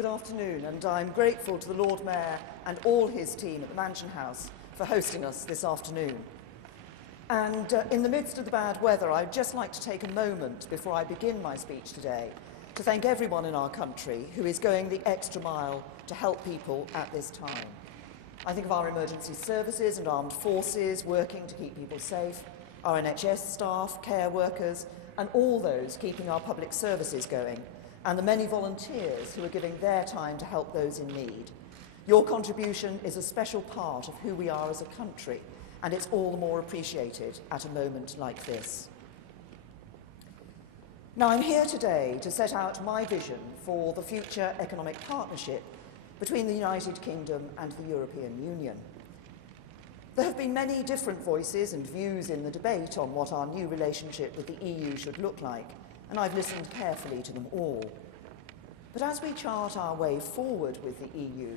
good afternoon, and I'm grateful to the Lord Mayor and all his team at the Mansion House for hosting us this afternoon. And in the midst of the bad weather, I'd just like to take a moment before I begin my speech today to thank everyone in our country who is going the extra mile to help people at this time. I think of our emergency services and armed forces working to keep people safe, our NHS staff, care workers, and all those keeping our public services going, and the many volunteers who are giving their time to help those in need. Your contribution is a special part of who we are as a country, and it's all the more appreciated at a moment like this. Now, I'm here today to set out my vision for the future economic partnership between the United Kingdom and the European Union. There have been many different voices and views in the debate on what our new relationship with the EU should look like, and I've listened carefully to them all. But as we chart our way forward with the EU,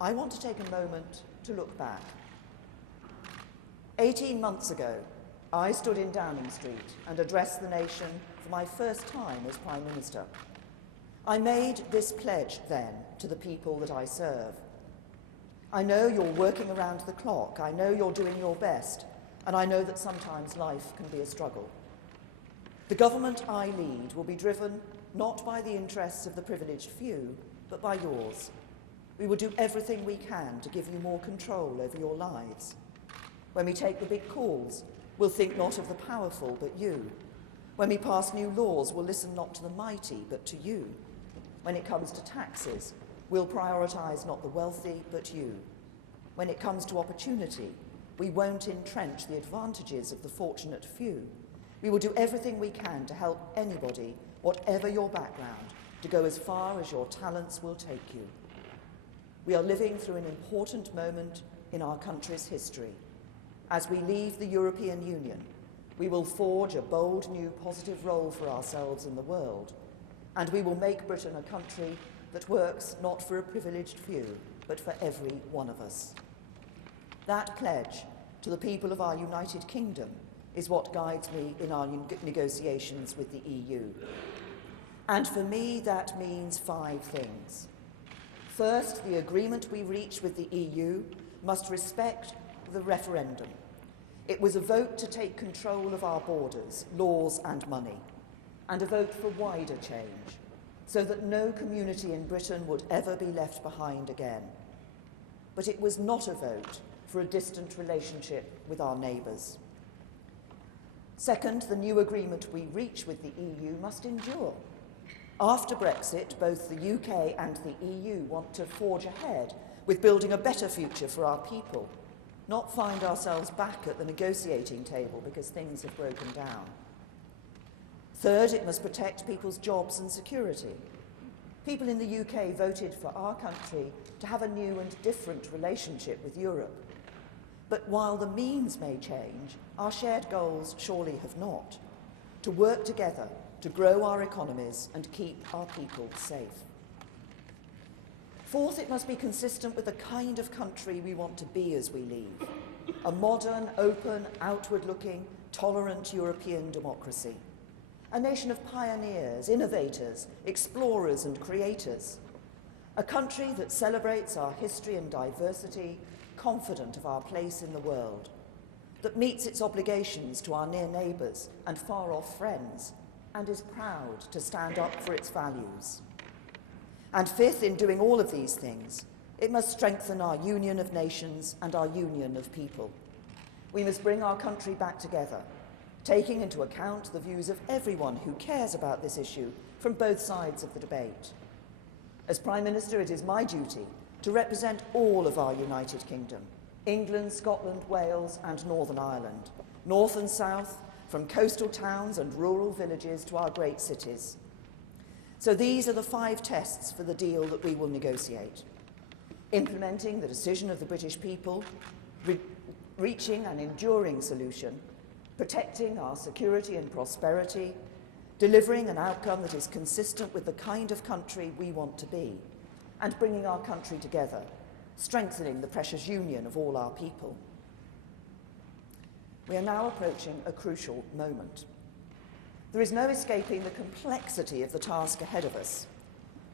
I want to take a moment to look back. 18 months ago, I stood in Downing Street and addressed the nation for my first time as Prime Minister. I made this pledge then to the people that I serve. I know you're working around the clock, I know you're doing your best, and I know that sometimes life can be a struggle. The government I lead will be driven not by the interests of the privileged few, but by yours. We will do everything we can to give you more control over your lives. When we take the big calls, we'll think not of the powerful, but you. When we pass new laws, we'll listen not to the mighty, but to you. When it comes to taxes, we'll prioritise not the wealthy, but you. When it comes to opportunity, we won't entrench the advantages of the fortunate few. We will do everything we can to help anybody, whatever your background, to go as far as your talents will take you. We are living through an important moment in our country's history. As we leave the European Union, we will forge a bold new positive role for ourselves in the world, and we will make Britain a country that works not for a privileged few, but for every one of us. That pledge to the people of our United Kingdom is what guides me in our negotiations with the EU. And for me, that means 5 things. First, the agreement we reach with the EU must respect the referendum. It was a vote to take control of our borders, laws and money, and a vote for wider change, so that no community in Britain would ever be left behind again. But it was not a vote for a distant relationship with our neighbours. Second, the new agreement we reach with the EU must endure. After Brexit, both the UK and the EU want to forge ahead with building a better future for our people, not find ourselves back at the negotiating table because things have broken down. Third, it must protect people's jobs and security. People in the UK voted for our country to have a new and different relationship with Europe. But while the means may change, our shared goals surely have not: to work together to grow our economies and keep our people safe. Fourth, it must be consistent with the kind of country we want to be as we leave: a modern, open, outward-looking, tolerant European democracy. A nation of pioneers, innovators, explorers and creators. A country that celebrates our history and diversity, confident of our place in the world, that meets its obligations to our near neighbours and far-off friends, and is proud to stand up for its values. And fifth, in doing all of these things, it must strengthen our union of nations and our union of people. We must bring our country back together, taking into account the views of everyone who cares about this issue from both sides of the debate. As Prime Minister, it is my duty to represent all of our United Kingdom: England, Scotland, Wales and Northern Ireland, north and south, from coastal towns and rural villages to our great cities. So these are the 5 tests for the deal that we will negotiate: implementing the decision of the British people, reaching an enduring solution, protecting our security and prosperity, delivering an outcome that is consistent with the kind of country we want to be, and bringing our country together, strengthening the precious union of all our people. We are now approaching a crucial moment. There is no escaping the complexity of the task ahead of us.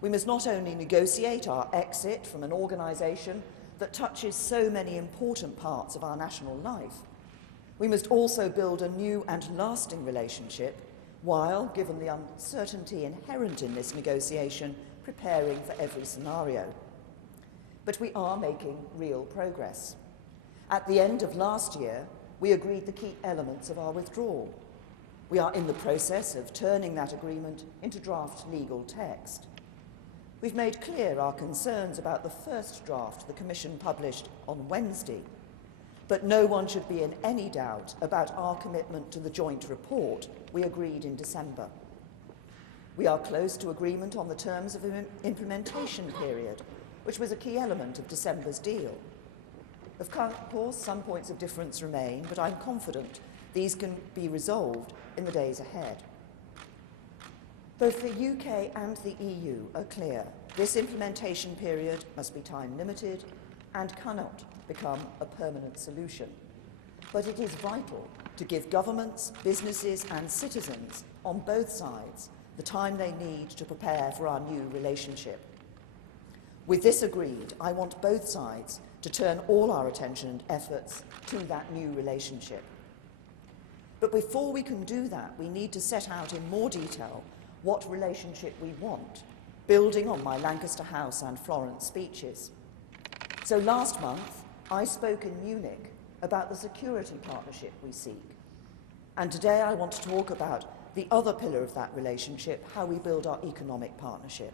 We must not only negotiate our exit from an organisation that touches so many important parts of our national life, we must also build a new and lasting relationship while, given the uncertainty inherent in this negotiation, preparing for every scenario. But we are making real progress. At the end of last year, we agreed the key elements of our withdrawal. We are in the process of turning that agreement into draft legal text. We've made clear our concerns about the first draft the Commission published on Wednesday, but no one should be in any doubt about our commitment to the joint report we agreed in December. We are close to agreement on the terms of an implementation period, which was a key element of December's deal. Of course, some points of difference remain, but I'm confident these can be resolved in the days ahead. Both the UK and the EU are clear. This implementation period must be time-limited and cannot become a permanent solution. But it is vital to give governments, businesses and citizens on both sides the time they need to prepare for our new relationship. With this agreed, I want both sides to turn all our attention and efforts to that new relationship. But before we can do that, we need to set out in more detail what relationship we want, building on my Lancaster House and Florence speeches. So last month, I spoke in Munich about the security partnership we seek. And today I want to talk about the other pillar of that relationship, how we build our economic partnership.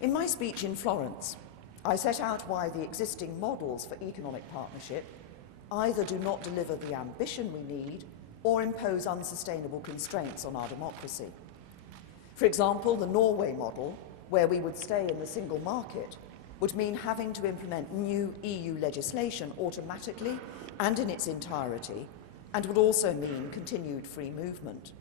In my speech in Florence, I set out why the existing models for economic partnership either do not deliver the ambition we need or impose unsustainable constraints on our democracy. For example, the Norway model, where we would stay in the single market, would mean having to implement new EU legislation automatically and in its entirety, and would also mean continued free movement.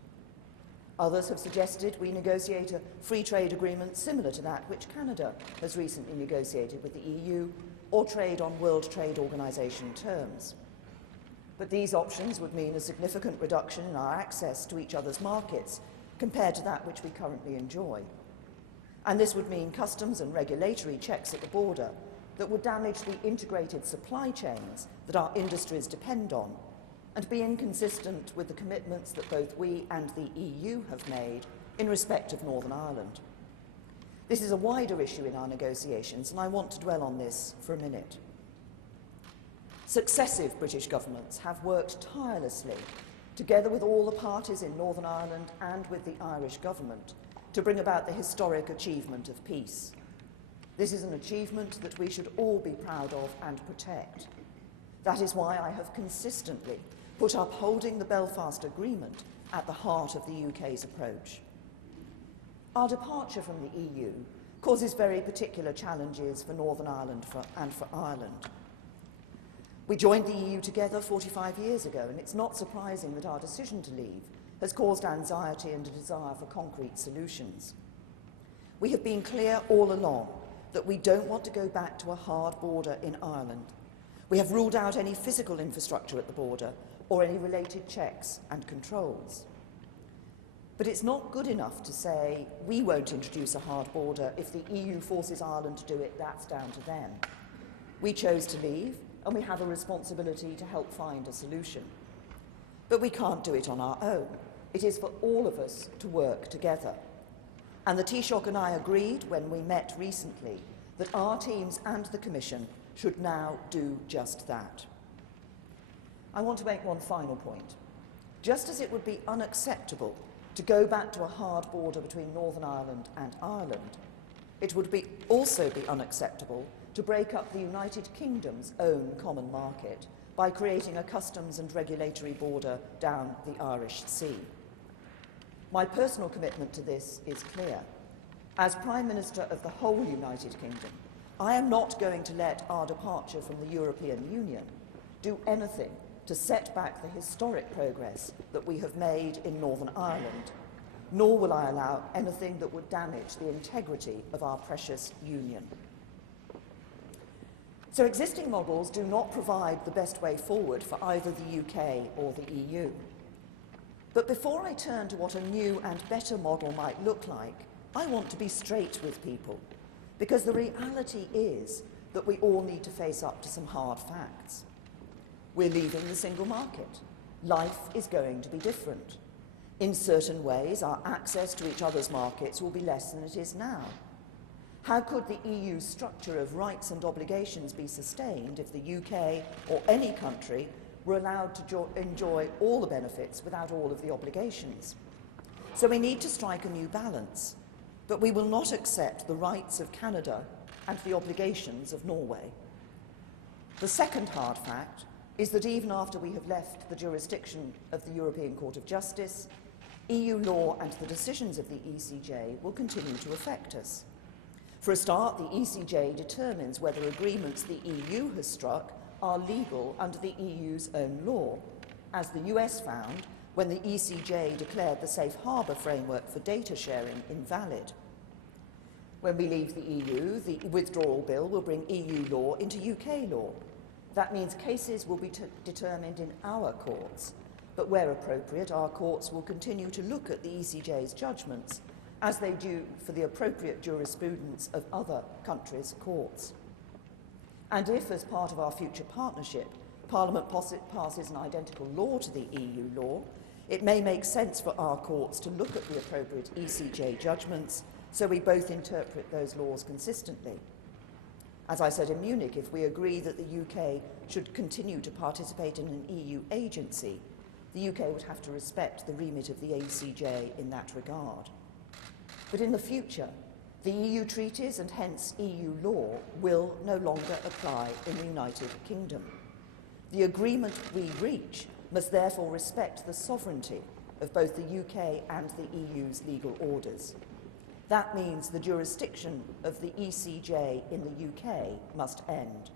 Others have suggested we negotiate a free trade agreement similar to that which Canada has recently negotiated with the EU, or trade on World Trade Organization terms. But these options would mean a significant reduction in our access to each other's markets compared to that which we currently enjoy. And this would mean customs and regulatory checks at the border that would damage the integrated supply chains that our industries depend on, and be inconsistent with the commitments that both we and the EU have made in respect of Northern Ireland. This is a wider issue in our negotiations, and I want to dwell on this for a minute. Successive British governments have worked tirelessly, together with all the parties in Northern Ireland and with the Irish government, to bring about the historic achievement of peace. This is an achievement that we should all be proud of and protect. That is why I have consistently put upholding the Belfast Agreement at the heart of the UK's approach. Our departure from the EU causes very particular challenges for Northern Ireland and for Ireland. We joined the EU together 45 years ago, and it's not surprising that our decision to leave has caused anxiety and a desire for concrete solutions. We have been clear all along that we don't want to go back to a hard border in Ireland. We have ruled out any physical infrastructure at the border or any related checks and controls. But it's not good enough to say we won't introduce a hard border. If the EU forces Ireland to do it, that's down to them. We chose to leave, and we have a responsibility to help find a solution. But we can't do it on our own. It is for all of us to work together. And the Taoiseach and I agreed when we met recently that our teams and the Commission should now do just that. I want to make one final point. Just as it would be unacceptable to go back to a hard border between Northern Ireland and Ireland, it would also be unacceptable to break up the United Kingdom's own common market by creating a customs and regulatory border down the Irish Sea. My personal commitment to this is clear. As Prime Minister of the whole United Kingdom, I am not going to let our departure from the European Union do anything to set back the historic progress that we have made in Northern Ireland, nor will I allow anything that would damage the integrity of our precious union. So existing models do not provide the best way forward for either the UK or the EU. But before I turn to what a new and better model might look like, I want to be straight with people, because the reality is that we all need to face up to some hard facts. We're leaving the single market. Life is going to be different. In certain ways, our access to each other's markets will be less than it is now. How could the EU's structure of rights and obligations be sustained if the UK or any country were allowed to enjoy all the benefits without all of the obligations? So we need to strike a new balance, but we will not accept the rights of Canada and the obligations of Norway. The second hard fact is that even after we have left the jurisdiction of the European Court of Justice, EU law and the decisions of the ECJ will continue to affect us. For a start, the ECJ determines whether agreements the EU has struck are legal under the EU's own law, as the US found when the ECJ declared the safe harbour framework for data sharing invalid. When we leave the EU, the withdrawal bill will bring EU law into UK law. That means cases will be determined in our courts, but where appropriate, our courts will continue to look at the ECJ's judgments, as they do for the appropriate jurisprudence of other countries' courts. And if, as part of our future partnership, Parliament passes an identical law to the EU law, it may make sense for our courts to look at the appropriate ECJ judgments so we both interpret those laws consistently. As I said in Munich, if we agree that the UK should continue to participate in an EU agency, the UK would have to respect the remit of the ECJ in that regard. But in the future, the EU treaties and hence EU law will no longer apply in the United Kingdom. The agreement we reach must therefore respect the sovereignty of both the UK and the EU's legal orders. That means the jurisdiction of the ECJ in the UK must end.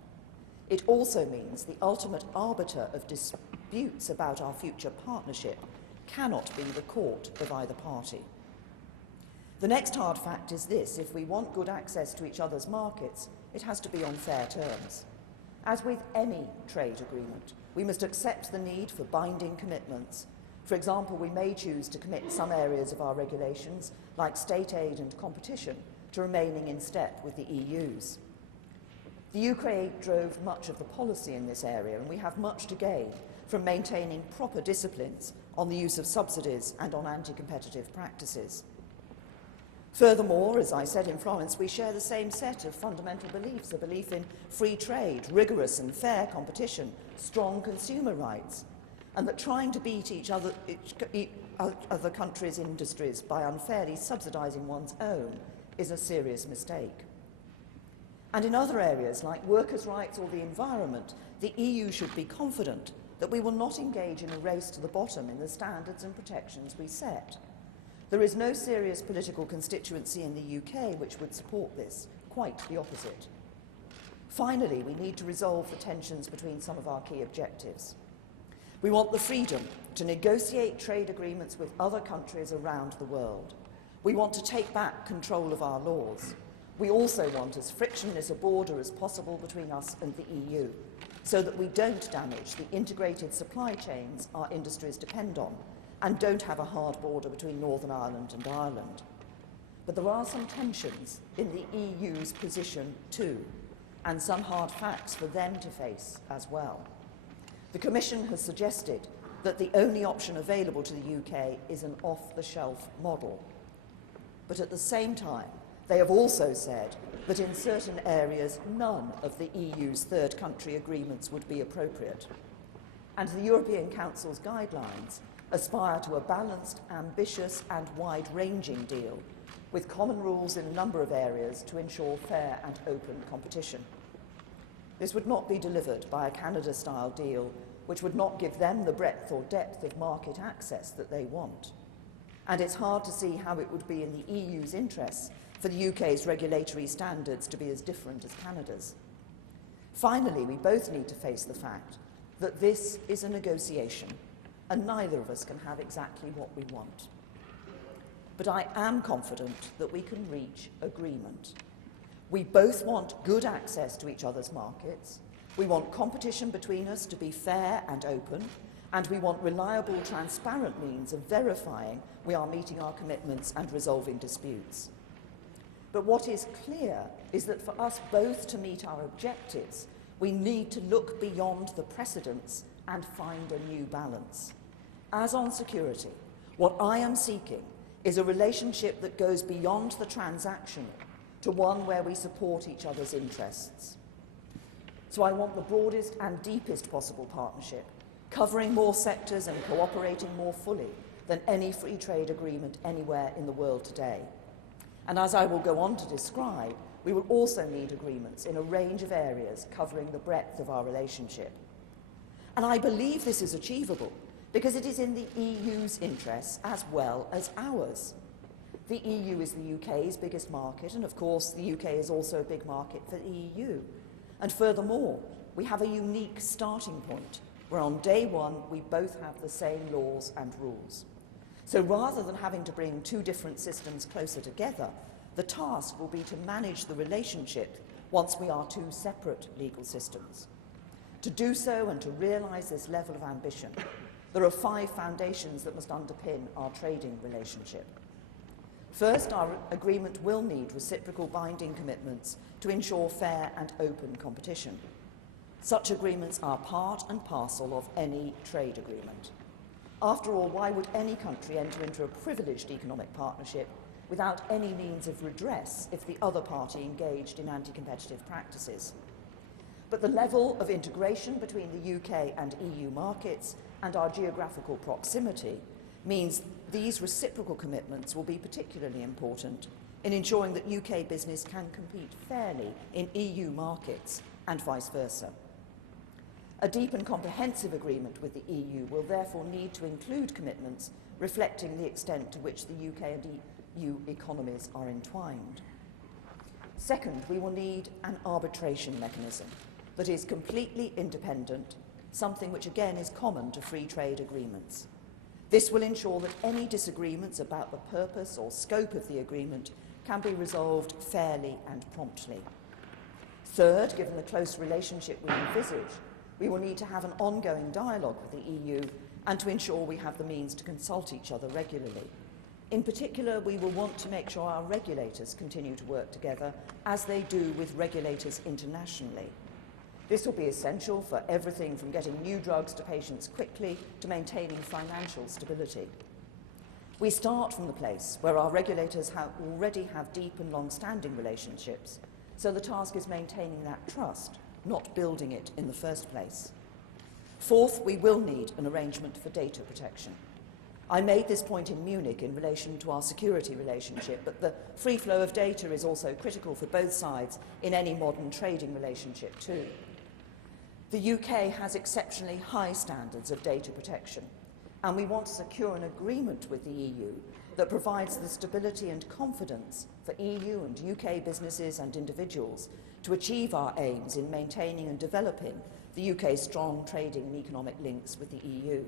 It also means the ultimate arbiter of disputes about our future partnership cannot be the court of either party. The next hard fact is this: if we want good access to each other's markets, it has to be on fair terms. As with any trade agreement, we must accept the need for binding commitments. For example, we may choose to commit some areas of our regulations, like state aid and competition, to remaining in step with the EU's. The UK drove much of the policy in this area, and we have much to gain from maintaining proper disciplines on the use of subsidies and on anti-competitive practices. Furthermore, as I said in Florence, we share the same set of fundamental beliefs: a belief in free trade, rigorous and fair competition, strong consumer rights, and that trying to beat other countries' industries by unfairly subsidising one's own is a serious mistake. And in other areas, like workers' rights or the environment, the EU should be confident that we will not engage in a race to the bottom in the standards and protections we set. There is no serious political constituency in the UK which would support this, quite the opposite. Finally, we need to resolve the tensions between some of our key objectives. We want the freedom to negotiate trade agreements with other countries around the world. We want to take back control of our laws. We also want as frictionless a border as possible between us and the EU, so that we don't damage the integrated supply chains our industries depend on, and don't have a hard border between Northern Ireland and Ireland. But there are some tensions in the EU's position too, and some hard facts for them to face as well. The Commission has suggested that the only option available to the UK is an off-the-shelf model. But at the same time, they have also said that in certain areas none of the EU's third country agreements would be appropriate. And the European Council's guidelines aspire to a balanced, ambitious and wide-ranging deal with common rules in a number of areas to ensure fair and open competition. This would not be delivered by a Canada-style deal which would not give them the breadth or depth of market access that they want. And it's hard to see how it would be in the EU's interests for the UK's regulatory standards to be as different as Canada's. Finally, we both need to face the fact that this is a negotiation, and neither of us can have exactly what we want. But I am confident that we can reach agreement. We both want good access to each other's markets, we want competition between us to be fair and open, and we want reliable, transparent means of verifying we are meeting our commitments and resolving disputes. But what is clear is that for us both to meet our objectives, we need to look beyond the precedents and find a new balance. As on security, what I am seeking is a relationship that goes beyond the transactional to one where we support each other's interests. So I want the broadest and deepest possible partnership, covering more sectors and cooperating more fully than any free trade agreement anywhere in the world today. And as I will go on to describe, we will also need agreements in a range of areas covering the breadth of our relationship. And I believe this is achievable because it is in the EU's interests as well as ours. The EU is the UK's biggest market, and of course the UK is also a big market for the EU. And furthermore, we have a unique starting point, where on day one we both have the same laws and rules. So rather than having to bring two different systems closer together, the task will be to manage the relationship once we are two separate legal systems. To do so and to realise this level of ambition, there are 5 foundations that must underpin our trading relationship. First, our agreement will need reciprocal binding commitments to ensure fair and open competition. Such agreements are part and parcel of any trade agreement. After all, why would any country enter into a privileged economic partnership without any means of redress if the other party engaged in anti-competitive practices? But the level of integration between the UK and EU markets and our geographical proximity means these reciprocal commitments will be particularly important in ensuring that UK business can compete fairly in EU markets and vice versa. A deep and comprehensive agreement with the EU will therefore need to include commitments reflecting the extent to which the UK and EU economies are entwined. Second, we will need an arbitration mechanism that is completely independent, something which again is common to free trade agreements. This will ensure that any disagreements about the purpose or scope of the agreement can be resolved fairly and promptly. Third, given the close relationship we envisage, we will need to have an ongoing dialogue with the EU and to ensure we have the means to consult each other regularly. In particular, we will want to make sure our regulators continue to work together as they do with regulators internationally. This will be essential for everything from getting new drugs to patients quickly to maintaining financial stability. We start from the place where our regulators already have deep and long-standing relationships, so the task is maintaining that trust, not building it in the first place. Fourth, we will need an arrangement for data protection. I made this point in Munich in relation to our security relationship, but the free flow of data is also critical for both sides in any modern trading relationship too. The UK has exceptionally high standards of data protection, and we want to secure an agreement with the EU that provides the stability and confidence for EU and UK businesses and individuals to achieve our aims in maintaining and developing the UK's strong trading and economic links with the EU.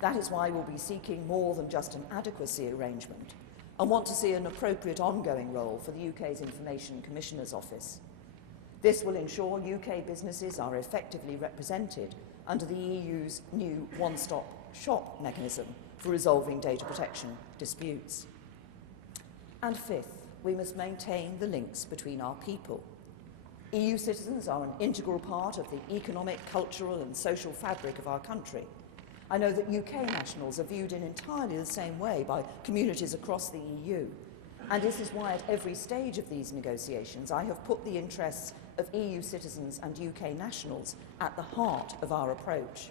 That is why we'll be seeking more than just an adequacy arrangement and want to see an appropriate ongoing role for the UK's Information Commissioner's Office. This will ensure UK businesses are effectively represented under the EU's new one-stop shop mechanism for resolving data protection disputes. And fifth, we must maintain the links between our people. EU citizens are an integral part of the economic, cultural and social fabric of our country. I know that UK nationals are viewed in entirely the same way by communities across the EU, and this is why at every stage of these negotiations I have put the interests of EU citizens and UK nationals at the heart of our approach.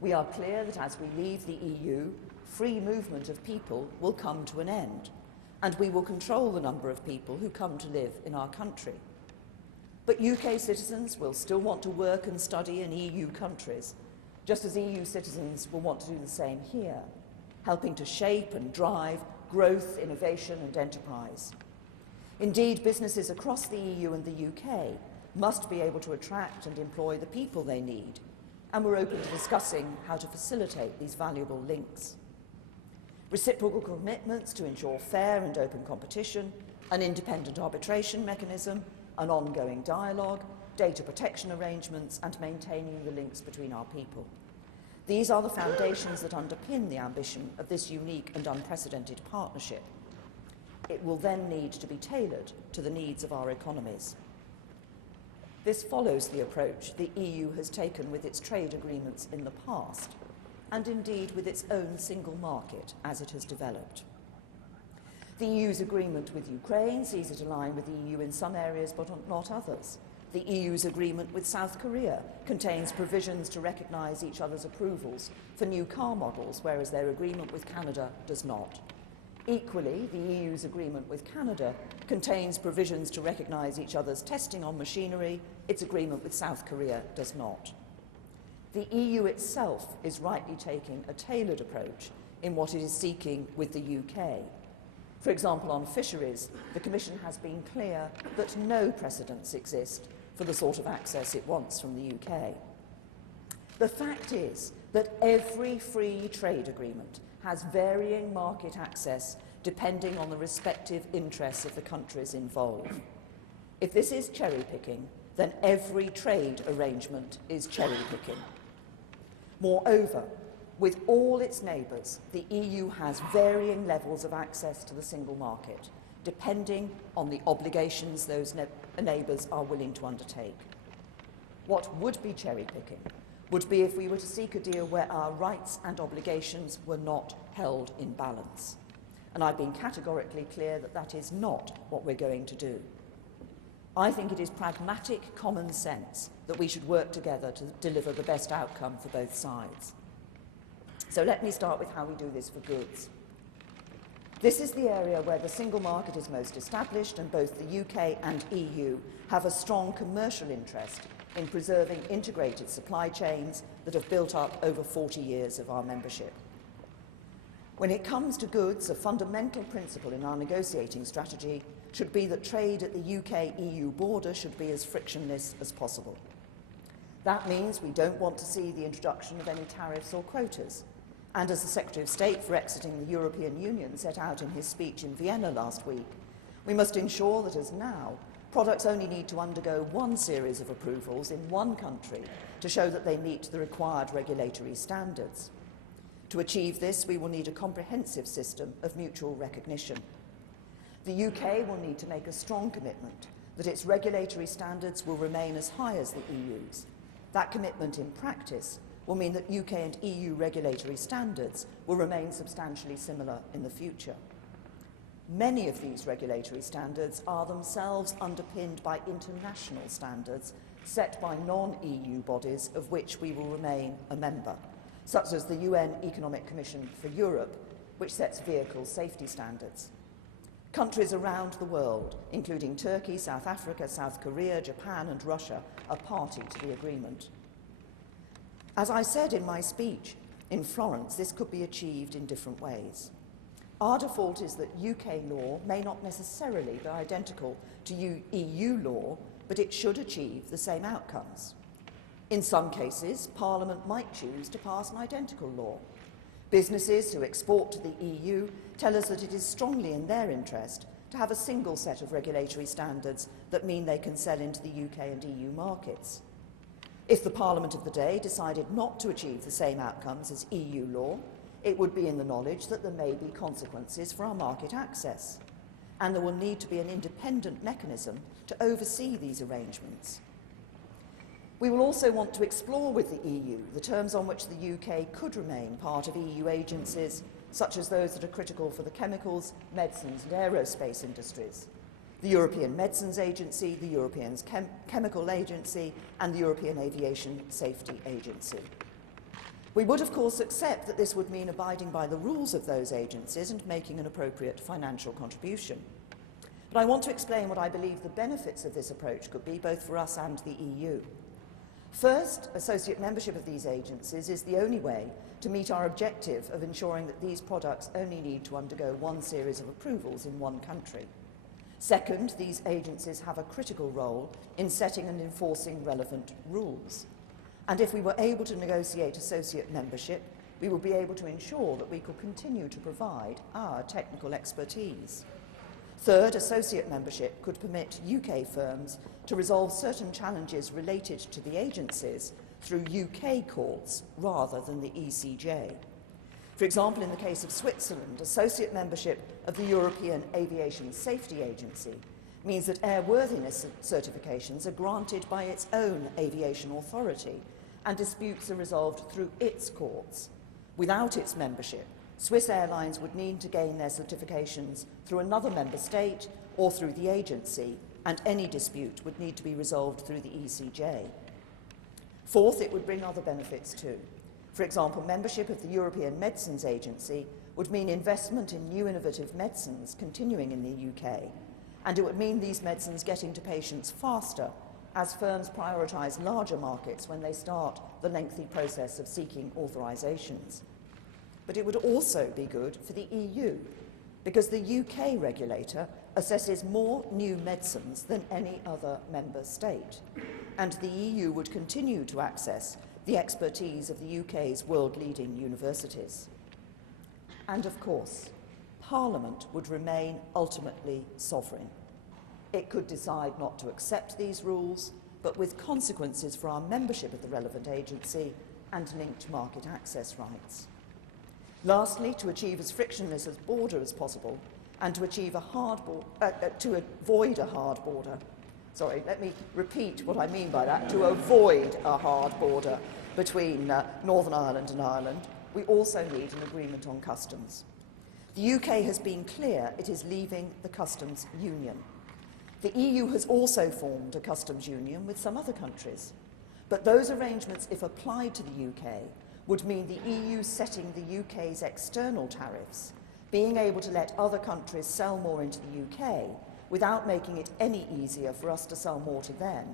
We are clear that as we leave the EU, free movement of people will come to an end, and we will control the number of people who come to live in our country. But UK citizens will still want to work and study in EU countries, just as EU citizens will want to do the same here, helping to shape and drive growth, innovation and enterprise. Indeed, businesses across the EU and the UK must be able to attract and employ the people they need, and we're open to discussing how to facilitate these valuable links. Reciprocal commitments to ensure fair and open competition, an independent arbitration mechanism, an ongoing dialogue, data protection arrangements and maintaining the links between our people. These are the foundations that underpin the ambition of this unique and unprecedented partnership. It will then need to be tailored to the needs of our economies. This follows the approach the EU has taken with its trade agreements in the past, and indeed with its own single market as it has developed. The EU's agreement with Ukraine sees it align with the EU in some areas but not others. The EU's agreement with South Korea contains provisions to recognise each other's approvals for new car models, whereas their agreement with Canada does not. Equally, the EU's agreement with Canada contains provisions to recognise each other's testing on machinery. Its agreement with South Korea does not. The EU itself is rightly taking a tailored approach in what it is seeking with the UK. For example, on fisheries, the Commission has been clear that no precedents exist for the sort of access it wants from the UK. The fact is that every free trade agreement has varying market access depending on the respective interests of the countries involved. If this is cherry-picking, then every trade arrangement is cherry-picking. Moreover, with all its neighbours, the EU has varying levels of access to the single market, depending on the obligations those neighbours are willing to undertake. What would be cherry-picking would be if we were to seek a deal where our rights and obligations were not held in balance. And I've been categorically clear that that is not what we're going to do. I think it is pragmatic common sense that we should work together to deliver the best outcome for both sides. So let me start with how we do this for goods. This is the area where the single market is most established, and both the UK and EU have a strong commercial interest in preserving integrated supply chains that have built up over 40 years of our membership. When it comes to goods, a fundamental principle in our negotiating strategy should be that trade at the UK-EU border should be as frictionless as possible. That means we don't want to see the introduction of any tariffs or quotas. And as the Secretary of State for exiting the European Union set out in his speech in Vienna last week, we must ensure that, as now, products only need to undergo one series of approvals in one country to show that they meet the required regulatory standards. To achieve this, we will need a comprehensive system of mutual recognition. The UK will need to make a strong commitment that its regulatory standards will remain as high as the EU's. That commitment in practice will mean that UK and EU regulatory standards will remain substantially similar in the future. Many of these regulatory standards are themselves underpinned by international standards set by non-EU bodies of which we will remain a member, such as the UN Economic Commission for Europe, which sets vehicle safety standards. Countries around the world, including Turkey, South Africa, South Korea, Japan and Russia, are party to the agreement. As I said in my speech in Florence, this could be achieved in different ways. Our default is that UK law may not necessarily be identical to EU law, but it should achieve the same outcomes. In some cases, Parliament might choose to pass an identical law. Businesses who export to the EU tell us that it is strongly in their interest to have a single set of regulatory standards that mean they can sell into the UK and EU markets. If the Parliament of the day decided not to achieve the same outcomes as EU law, it would be in the knowledge that there may be consequences for our market access, and there will need to be an independent mechanism to oversee these arrangements. We will also want to explore with the EU the terms on which the UK could remain part of EU agencies, such as those that are critical for the chemicals, medicines and aerospace industries. The European Medicines Agency, the European Chemical Agency and the European Aviation Safety Agency. We would, of course, accept that this would mean abiding by the rules of those agencies and making an appropriate financial contribution. But I want to explain what I believe the benefits of this approach could be, both for us and the EU. First, associate membership of these agencies is the only way to meet our objective of ensuring that these products only need to undergo one series of approvals in one country. Second, these agencies have a critical role in setting and enforcing relevant rules. And if we were able to negotiate associate membership, we will be able to ensure that we could continue to provide our technical expertise. Third, associate membership could permit UK firms to resolve certain challenges related to the agencies through UK courts rather than the ECJ. For example, in the case of Switzerland, associate membership of the European Aviation Safety Agency means that airworthiness certifications are granted by its own aviation authority and disputes are resolved through its courts. Without its membership, Swiss airlines would need to gain their certifications through another member state or through the agency, and any dispute would need to be resolved through the ECJ. Fourth, it would bring other benefits too. For example, membership of the European Medicines Agency would mean investment in new innovative medicines continuing in the UK, and it would mean these medicines getting to patients faster as firms prioritise larger markets when they start the lengthy process of seeking authorisations. But it would also be good for the EU, because the UK regulator assesses more new medicines than any other member state, and the EU would continue to access the expertise of the UK's world-leading universities. And of course, Parliament would remain ultimately sovereign. It could decide not to accept these rules, but with consequences for our membership of the relevant agency and linked market access rights. Lastly, to achieve as frictionless a border as possible and to achieve to avoid a hard border. Sorry, let me repeat what I mean by that. To avoid a hard border between Northern Ireland and Ireland, we also need an agreement on customs. The UK has been clear it is leaving the customs union. The EU has also formed a customs union with some other countries, but those arrangements, if applied to the UK, would mean the EU setting the UK's external tariffs, being able to let other countries sell more into the UK without making it any easier for us to sell more to them,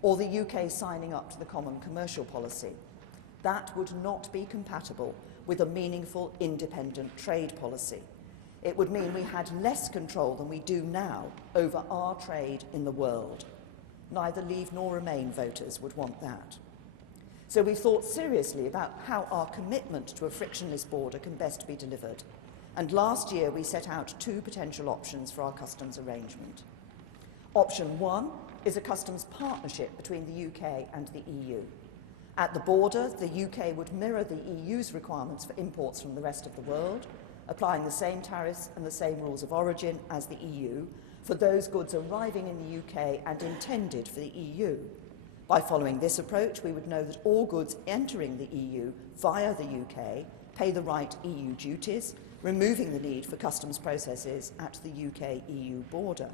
or the UK signing up to the common commercial policy. That would not be compatible with a meaningful independent trade policy. It would mean we had less control than we do now over our trade in the world. Neither Leave nor Remain voters would want that. So we've thought seriously about how our commitment to a frictionless border can best be delivered. And last year we set out two potential options for our customs arrangement. Option one is a customs partnership between the UK and the EU. At the border, the UK would mirror the EU's requirements for imports from the rest of the world, applying the same tariffs and the same rules of origin as the EU for those goods arriving in the UK and intended for the EU. By following this approach, we would know that all goods entering the EU via the UK pay the right EU duties, removing the need for customs processes at the UK-EU border.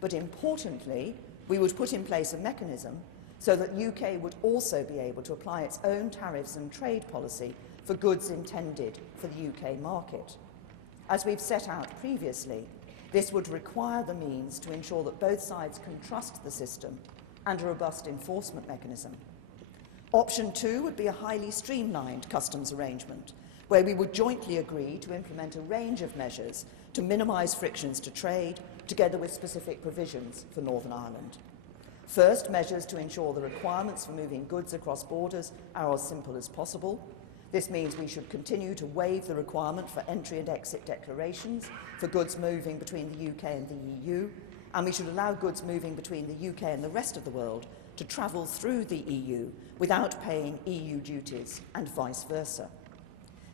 But importantly, we would put in place a mechanism so that the UK would also be able to apply its own tariffs and trade policy for goods intended for the UK market. As we've set out previously, this would require the means to ensure that both sides can trust the system and a robust enforcement mechanism. Option two would be a highly streamlined customs arrangement, where we would jointly agree to implement a range of measures to minimise frictions to trade, together with specific provisions for Northern Ireland. First, measures to ensure the requirements for moving goods across borders are as simple as possible. This means we should continue to waive the requirement for entry and exit declarations for goods moving between the UK and the EU, and we should allow goods moving between the UK and the rest of the world to travel through the EU without paying EU duties, and vice versa.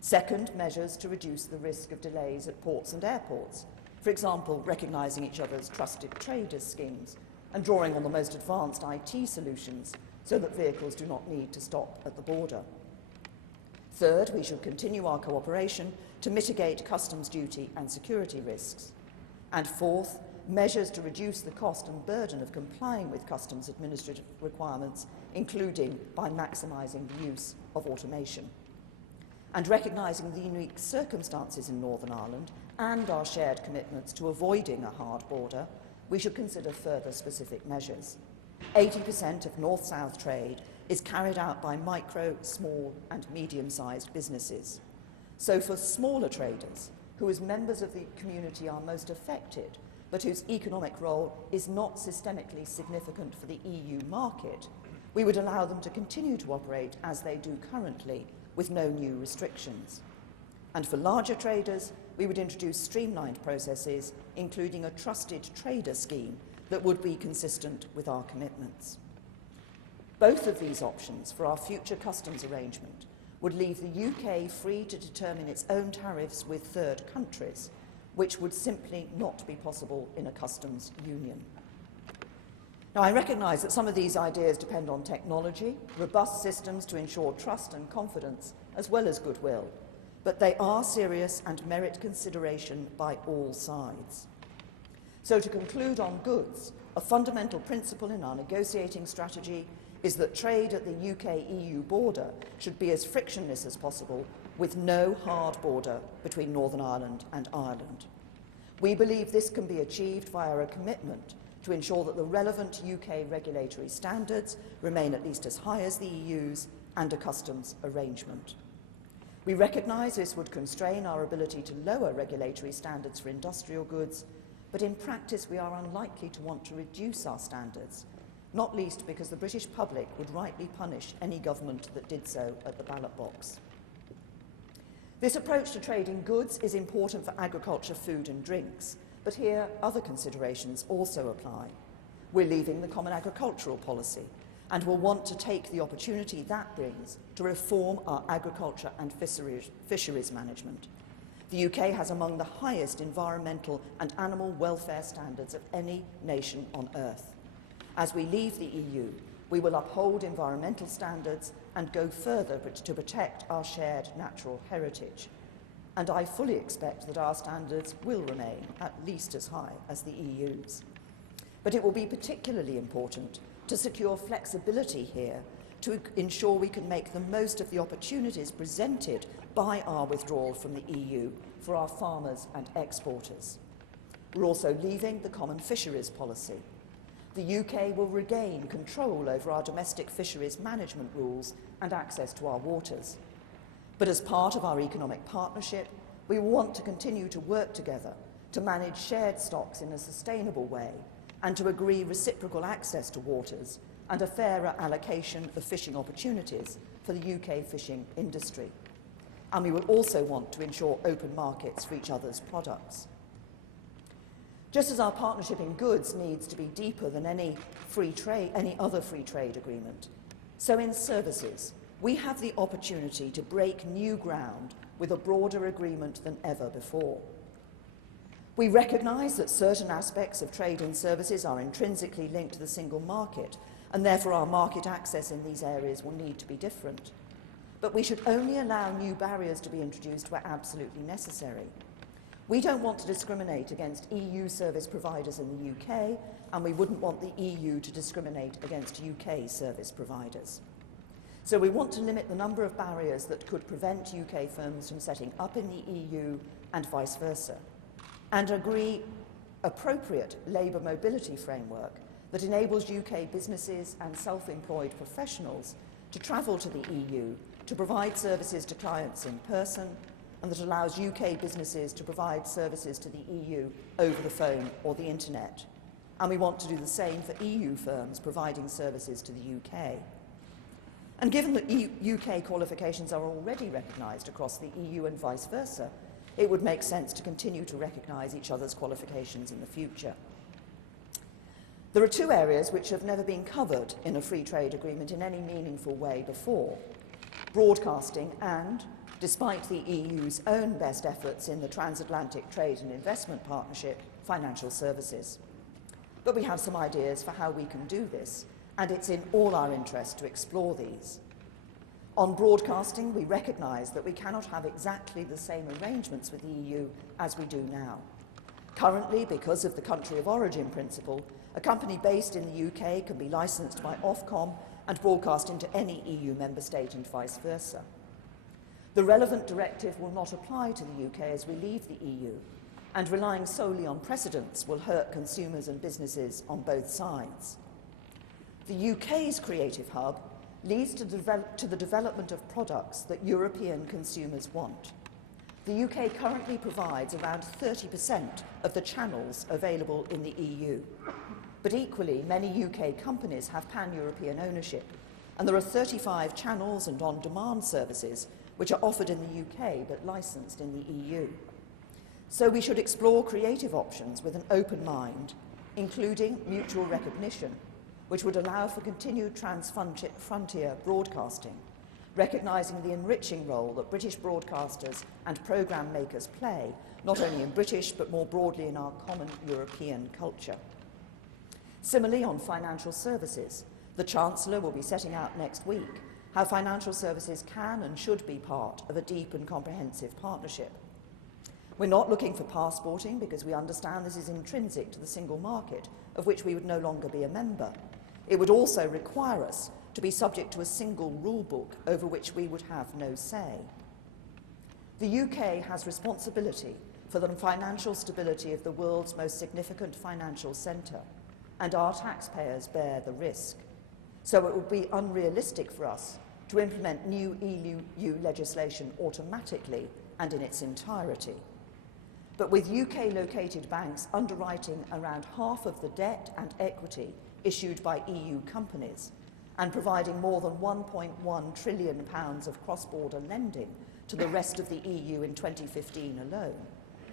Second, measures to reduce the risk of delays at ports and airports, for example, recognising each other's trusted traders schemes and drawing on the most advanced IT solutions so that vehicles do not need to stop at the border. Third, we should continue our cooperation to mitigate customs duty and security risks. And fourth, measures to reduce the cost and burden of complying with customs administrative requirements, including by maximising the use of automation. And recognising the unique circumstances in Northern Ireland and our shared commitments to avoiding a hard border, we should consider further specific measures. 80% of north-south trade is carried out by micro, small and medium-sized businesses. So for smaller traders, who as members of the community are most affected, but whose economic role is not systemically significant for the EU market, we would allow them to continue to operate as they do currently, with no new restrictions. And for larger traders, we would introduce streamlined processes, including a trusted trader scheme that would be consistent with our commitments. Both of these options for our future customs arrangement would leave the UK free to determine its own tariffs with third countries, which would simply not be possible in a customs union. Now, I recognise that some of these ideas depend on technology, robust systems to ensure trust and confidence, as well as goodwill, but they are serious and merit consideration by all sides. So to conclude on goods, a fundamental principle in our negotiating strategy is that trade at the UK-EU border should be as frictionless as possible, with no hard border between Northern Ireland and Ireland. We believe this can be achieved via a commitment to ensure that the relevant UK regulatory standards remain at least as high as the EU's and a customs arrangement. We recognise this would constrain our ability to lower regulatory standards for industrial goods, but in practice we are unlikely to want to reduce our standards, not least because the British public would rightly punish any government that did so at the ballot box. This approach to trade in goods is important for agriculture, food and drinks, but here other considerations also apply. We're leaving the Common Agricultural Policy and will want to take the opportunity that brings to reform our agriculture and fisheries management. The UK has among the highest environmental and animal welfare standards of any nation on earth. As we leave the EU, we will uphold environmental standards and go further to protect our shared natural heritage. And I fully expect that our standards will remain at least as high as the EU's. But it will be particularly important to secure flexibility here to ensure we can make the most of the opportunities presented by our withdrawal from the EU for our farmers and exporters. We're also leaving the common fisheries policy. The UK will regain control over our domestic fisheries management rules and access to our waters. But as part of our economic partnership, we want to continue to work together to manage shared stocks in a sustainable way and to agree reciprocal access to waters and a fairer allocation of fishing opportunities for the UK fishing industry. And we will also want to ensure open markets for each other's products. Just as our partnership in goods needs to be deeper than any other free trade agreement, so in services, we have the opportunity to break new ground with a broader agreement than ever before. We recognise that certain aspects of trade and services are intrinsically linked to the single market, and therefore our market access in these areas will need to be different. But we should only allow new barriers to be introduced where absolutely necessary. We don't want to discriminate against EU service providers in the UK, and we wouldn't want the EU to discriminate against UK service providers. So we want to limit the number of barriers that could prevent UK firms from setting up in the EU and vice versa, and agree appropriate labour mobility framework that enables UK businesses and self-employed professionals to travel to the EU to provide services to clients in person, and that allows UK businesses to provide services to the EU over the phone or the internet. And we want to do the same for EU firms providing services to the UK. And given that UK qualifications are already recognised across the EU and vice versa, it would make sense to continue to recognise each other's qualifications in the future. There are two areas which have never been covered in a free trade agreement in any meaningful way before: broadcasting and, despite the EU's own best efforts in the Transatlantic Trade and Investment Partnership, financial services. But we have some ideas for how we can do this, and it's in all our interest to explore these. On broadcasting, we recognise that we cannot have exactly the same arrangements with the EU as we do now. Currently, because of the country of origin principle, a company based in the UK can be licensed by Ofcom and broadcast into any EU member state and vice versa. The relevant directive will not apply to the UK as we leave the EU, and relying solely on precedents will hurt consumers and businesses on both sides. The UK's creative hub leads to the development of products that European consumers want. The UK currently provides around 30% of the channels available in the EU, but equally many UK companies have pan-European ownership, and there are 35 channels and on-demand services which are offered in the UK but licensed in the EU. So we should explore creative options with an open mind, including mutual recognition, which would allow for continued transfrontier broadcasting, recognising the enriching role that British broadcasters and programme makers play, not only in British but more broadly in our common European culture. Similarly, on financial services, the Chancellor will be setting out next week how financial services can and should be part of a deep and comprehensive partnership. We're not looking for passporting because we understand this is intrinsic to the single market, of which we would no longer be a member. It would also require us to be subject to a single rule book over which we would have no say. The UK has responsibility for the financial stability of the world's most significant financial centre, and our taxpayers bear the risk. So it would be unrealistic for us to implement new EU legislation automatically and in its entirety. But with UK-located banks underwriting around half of the debt and equity issued by EU companies and providing more than £1.1 trillion of cross-border lending to the rest of the EU in 2015 alone,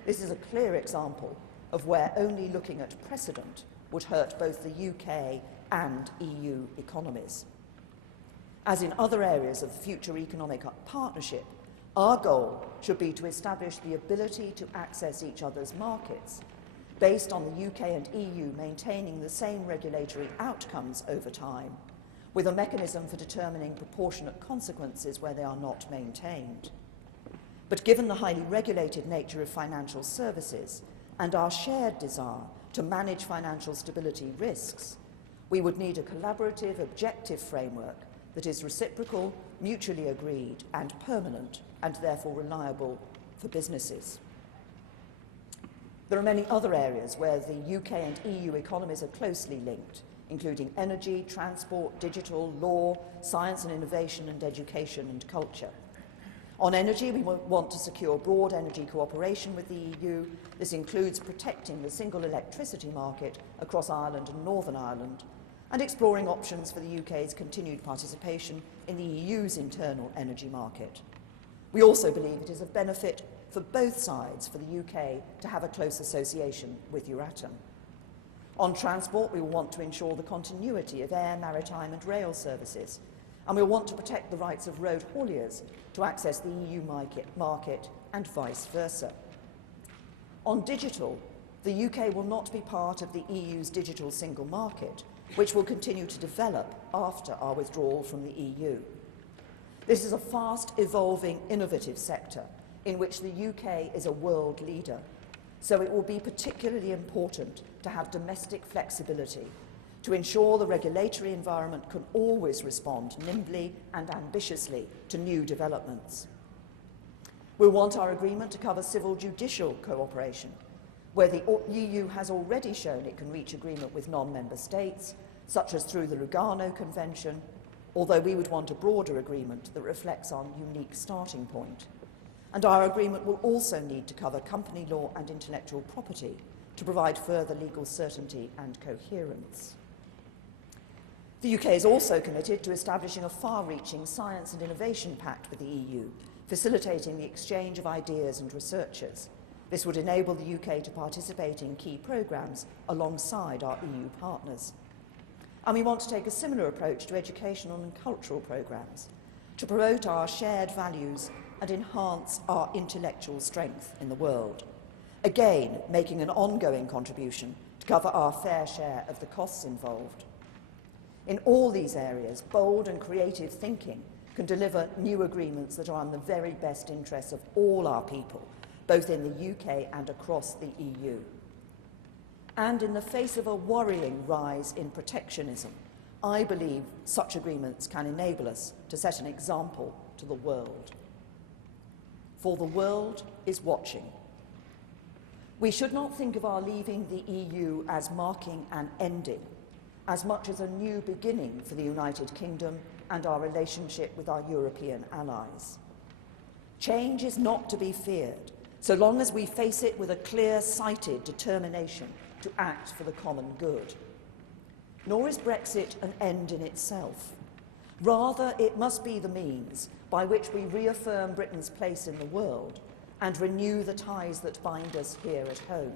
this is a clear example of where only looking at precedent would hurt both the UK and EU economies. As in other areas of future economic partnership, our goal should be to establish the ability to access each other's markets, based on the UK and EU maintaining the same regulatory outcomes over time, with a mechanism for determining proportionate consequences where they are not maintained. But given the highly regulated nature of financial services and our shared desire to manage financial stability risks, we would need a collaborative, objective framework that is reciprocal, mutually agreed and permanent, and therefore reliable for businesses. There are many other areas where the UK and EU economies are closely linked, including energy, transport, digital, law, science and innovation, and education and culture. On energy, we want to secure broad energy cooperation with the EU. This includes protecting the single electricity market across Ireland and Northern Ireland, and exploring options for the UK's continued participation in the EU's internal energy market. We also believe it is of benefit for both sides for the UK to have a close association with Euratom. On transport, we will want to ensure the continuity of air, maritime and rail services, and we will want to protect the rights of road hauliers to access the EU market and vice versa. On digital, the UK will not be part of the EU's digital single market, which will continue to develop after our withdrawal from the EU. This is a fast-evolving, innovative sector in which the UK is a world leader, so it will be particularly important to have domestic flexibility to ensure the regulatory environment can always respond nimbly and ambitiously to new developments. We want our agreement to cover civil judicial cooperation, where the EU has already shown it can reach agreement with non-member states, such as through the Lugano Convention, although we would want a broader agreement that reflects our unique starting point. And our agreement will also need to cover company law and intellectual property to provide further legal certainty and coherence. The UK is also committed to establishing a far-reaching science and innovation pact with the EU, facilitating the exchange of ideas and researchers. This would enable the UK to participate in key programmes alongside our EU partners. And we want to take a similar approach to educational and cultural programmes to promote our shared values and enhance our intellectual strength in the world, again making an ongoing contribution to cover our fair share of the costs involved. In all these areas, bold and creative thinking can deliver new agreements that are in the very best interests of all our people, both in the UK and across the EU. And in the face of a worrying rise in protectionism, I believe such agreements can enable us to set an example to the world. For the world is watching. We should not think of our leaving the EU as marking an ending, as much as a new beginning for the United Kingdom and our relationship with our European allies. Change is not to be feared, so long as we face it with a clear-sighted determination to act for the common good. Nor is Brexit an end in itself. Rather, it must be the means by which we reaffirm Britain's place in the world and renew the ties that bind us here at home.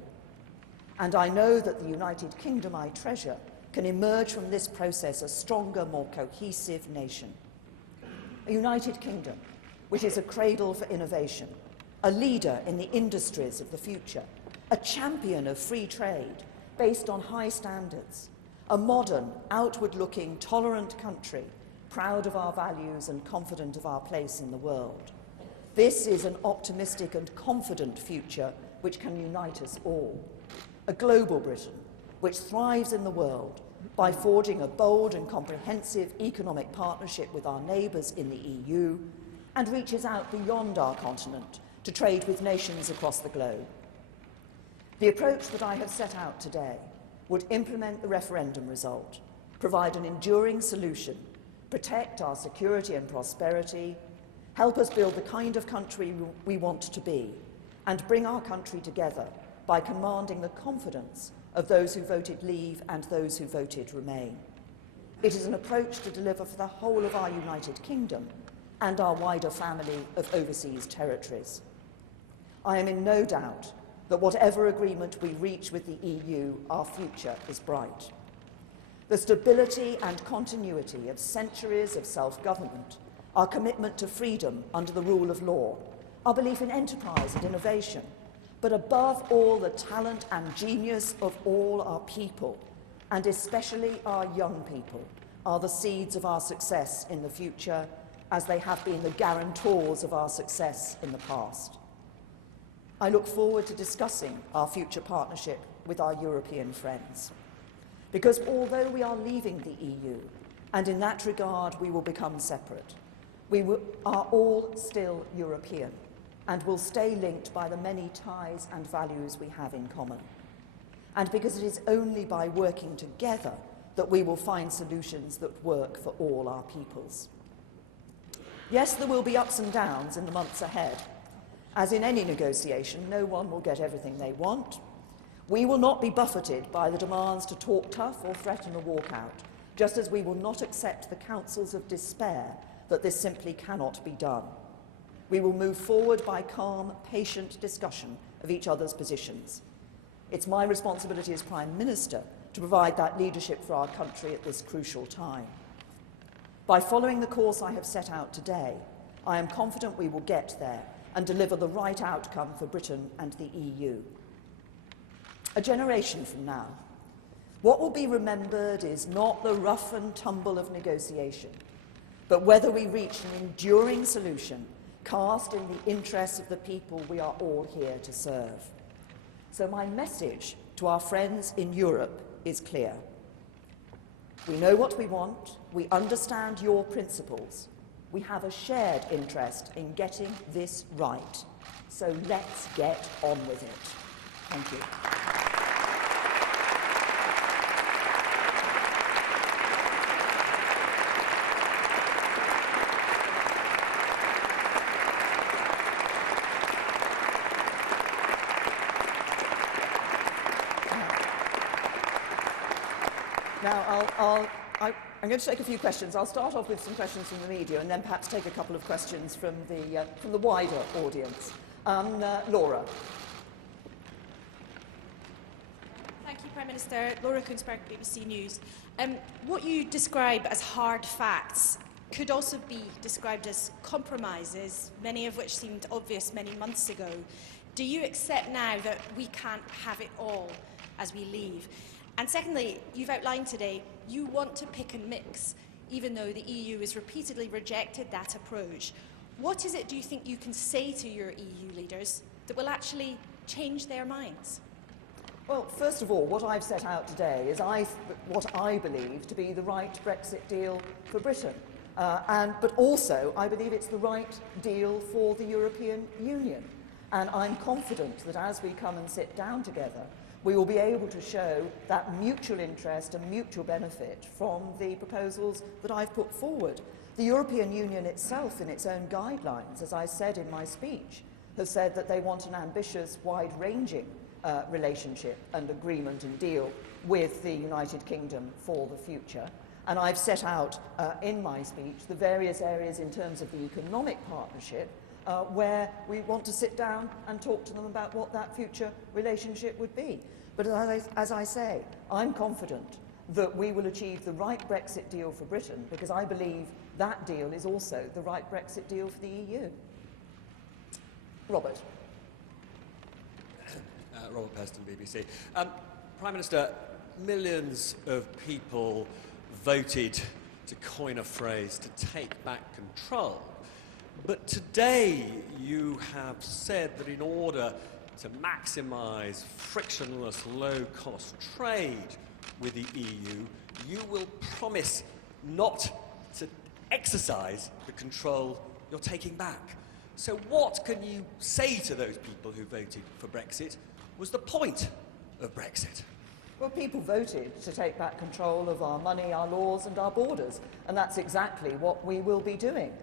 And I know that the United Kingdom I treasure can emerge from this process a stronger, more cohesive nation. A United Kingdom which is a cradle for innovation, a leader in the industries of the future, a champion of free trade based on high standards, a modern, outward-looking, tolerant country, proud of our values and confident of our place in the world. This is an optimistic and confident future which can unite us all. A global Britain which thrives in the world by forging a bold and comprehensive economic partnership with our neighbours in the EU and reaches out beyond our continent to trade with nations across the globe. The approach that I have set out today would implement the referendum result, provide an enduring solution, protect our security and prosperity, help us build the kind of country we want to be, and bring our country together by commanding the confidence of those who voted Leave and those who voted Remain. It is an approach to deliver for the whole of our United Kingdom and our wider family of overseas territories. I am in no doubt that whatever agreement we reach with the EU, our future is bright. The stability and continuity of centuries of self-government, our commitment to freedom under the rule of law, our belief in enterprise and innovation, but above all the talent and genius of all our people, and especially our young people, are the seeds of our success in the future, as they have been the guarantors of our success in the past. I look forward to discussing our future partnership with our European friends, because although we are leaving the EU, and in that regard we will become separate, we are all still European and will stay linked by the many ties and values we have in common. And because it is only by working together that we will find solutions that work for all our peoples. Yes, there will be ups and downs in the months ahead. As in any negotiation, no one will get everything they want. We will not be buffeted by the demands to talk tough or threaten a walkout, just as we will not accept the counsels of despair that this simply cannot be done. We will move forward by calm, patient discussion of each other's positions. It's my responsibility as Prime Minister to provide that leadership for our country at this crucial time. By following the course I have set out today, I am confident we will get there and deliver the right outcome for Britain and the EU. A generation from now, what will be remembered is not the rough and tumble of negotiation, but whether we reach an enduring solution cast in the interests of the people we are all here to serve. So my message to our friends in Europe is clear. We know what we want, we understand your principles, we have a shared interest in getting this right. So let's get on with it. Thank you. Now, I'm going to take a few questions. I'll start off with some questions from the media and then perhaps take a couple of questions from the wider audience. Laura. Thank you, Prime Minister. Laura Kunsberg, BBC News. What you describe as hard facts could also be described as compromises, many of which seemed obvious many months ago. Do you accept now that we can't have it all as we leave? And secondly, you've outlined today you want to pick and mix, even though the EU has repeatedly rejected that approach. What is it, do you think, you can say to your EU leaders that will actually change their minds? Well, first of all, what I've set out today is what I believe to be the right Brexit deal for Britain. But also, I believe it's the right deal for the European Union. And I'm confident that as we come and sit down together, we will be able to show that mutual interest and mutual benefit from the proposals that I've put forward. The European Union itself, in its own guidelines, as I said in my speech, has said that they want an ambitious, wide-ranging relationship and agreement and deal with the United Kingdom for the future. And I've set out in my speech the various areas in terms of the economic partnership where we want to sit down and talk to them about what that future relationship would be. But as I say, I'm confident that we will achieve the right Brexit deal for Britain because I believe that deal is also the right Brexit deal for the EU. Robert. Robert Peston, BBC. Prime Minister, millions of people voted, to coin a phrase, to take back control. But today you have said that in order to maximise frictionless, low-cost trade with the EU, you will promise not to exercise the control you're taking back. So what can you say to those people who voted for Brexit was the point of Brexit? Well, people voted to take back control of our money, our laws and our borders, and that's exactly what we will be doing.